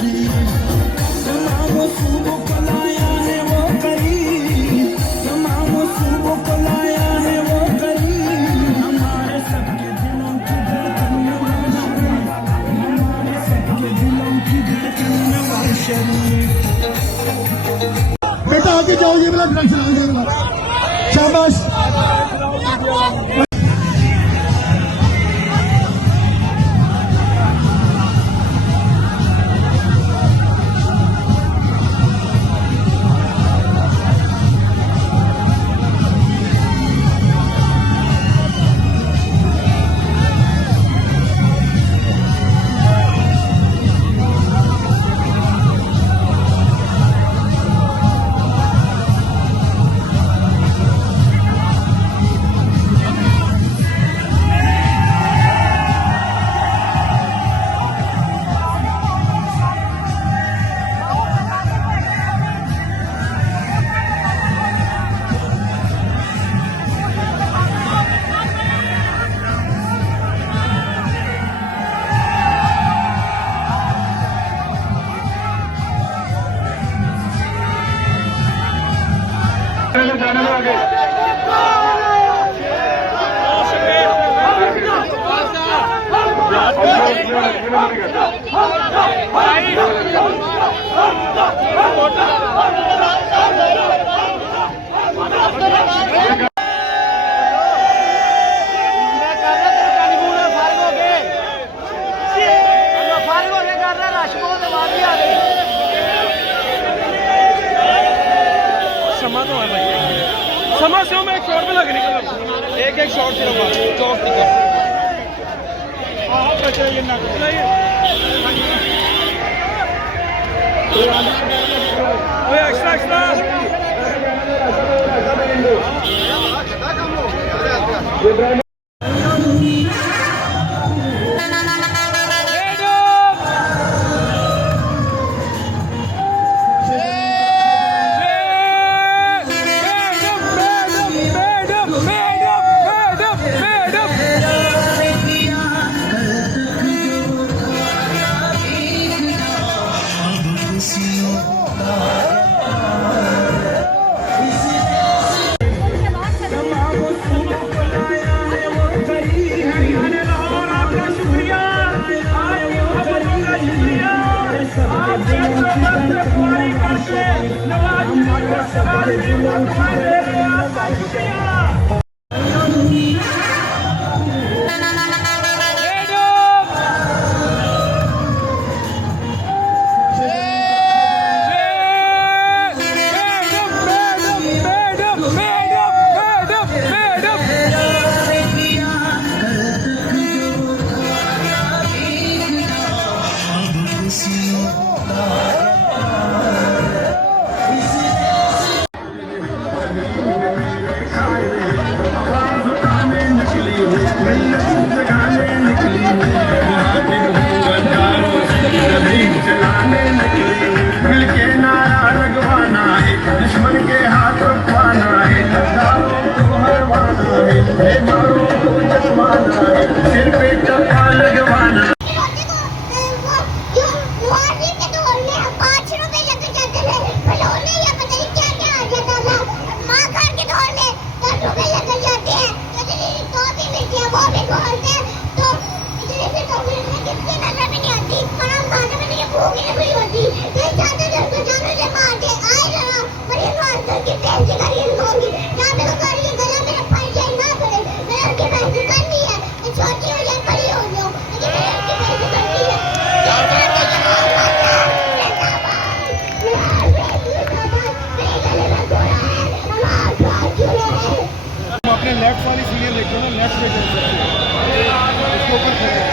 शरीफ, तमाम सूबों को लाया है वो करीब, तमाम सूबों को लाया है वो करीब। हमारे सबके दिलों की धड़कन नवाज शरीफ, हमारे सबके दिलों की धड़कन नवाज शरीफ। बेटा आगे जाओ, ये वाला डायरेक्शन शाबाश। समा से मैं एक शॉट में लगे निकल एक शॉट से चौक निकल एक्स्ट्रा एक्स्ट्रा लेफ्ट वाली सीरियल देखो ना, लेफ्ट में चल सकते हैं, इसके ऊपर खड़े हैं।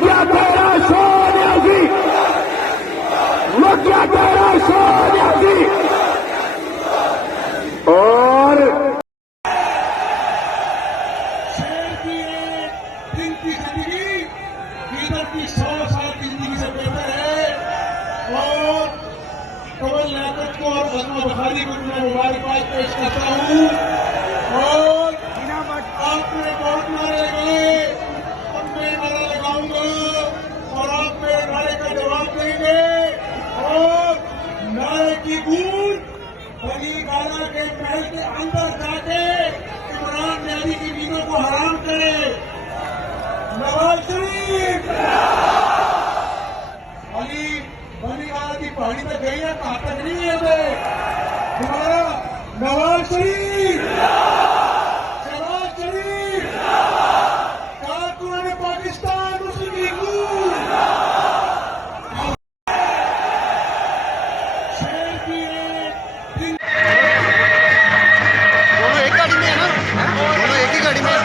क्या कह रहा सोनिया जी, वो क्या कह रहा सोनिया जी। और शेर की एक दिन की जिंदगी लीडर की 100 साल की जिंदगी से बेहतर है। और कमल लियाकत को और फतमा बुखारी को मैं मुबारकबाद पेश करता हूँ। और आपने बहुत नारे लगाए, अब मैं नारा लगाऊंगा और आप मेरे नारे का जवाब देंगे। और नारे की गूंज बनी गाला के महल के अंदर जाके इमरान न्यारी की नींदों को हराम करे। नवाज शरीफ अली बनी गाला की पहाड़ी तक गई है, कहां तक नहीं है वे हमारा नवाज शरीफ। कारकुनाने पाकिस्तान उसकी गूंज शेर की एक दिन दोनों एक गाड़ी में है ना, दोनों एक ही गाड़ी में है।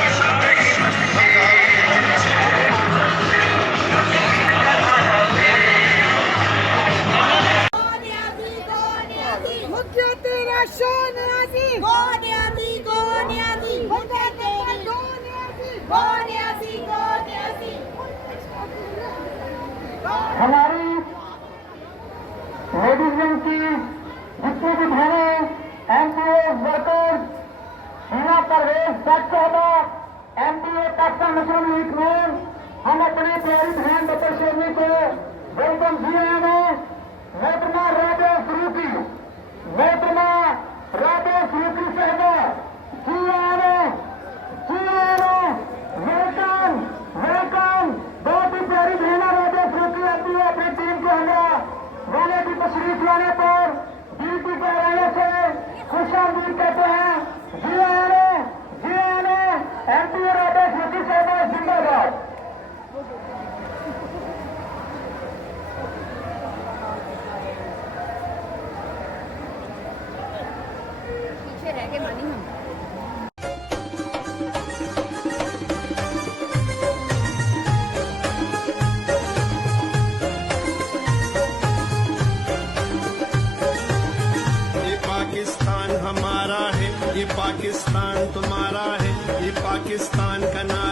मुख्य तेरा सोनियाजी गोनियाजी गोनियाजी मुख्य तेरा सोनियाजी गोनियाजी गोनियाजी। हमारी लेडीज विंग की जितनी भी बहनें एमपीए वर्कर्स, हिना परवेज साहबा, एमपीए पाकिस्तान मुस्लिम लीग में हम अपनी प्यारी बहन बतर शेरनी को वेलकम दिए हैं। मोहतरमा राबे फरूकी, मोहतरमा राबे फरूकी साहबा जी वेलकम वेलकम। बहुत ही प्यारी बहना राबे फरूकी आती है अपनी टीम के हमरा वाले की तशरीफ लाने पर दिल की गहराइयों से खुश आमदीद कहते हैं। जी आने एमपी राबे फरूकी साहबा जिंदाबाद। पीछे रह के मानी हम ये पाकिस्तान हमारा है, ये पाकिस्तान तुम्हारा है, ये पाकिस्तान का नाम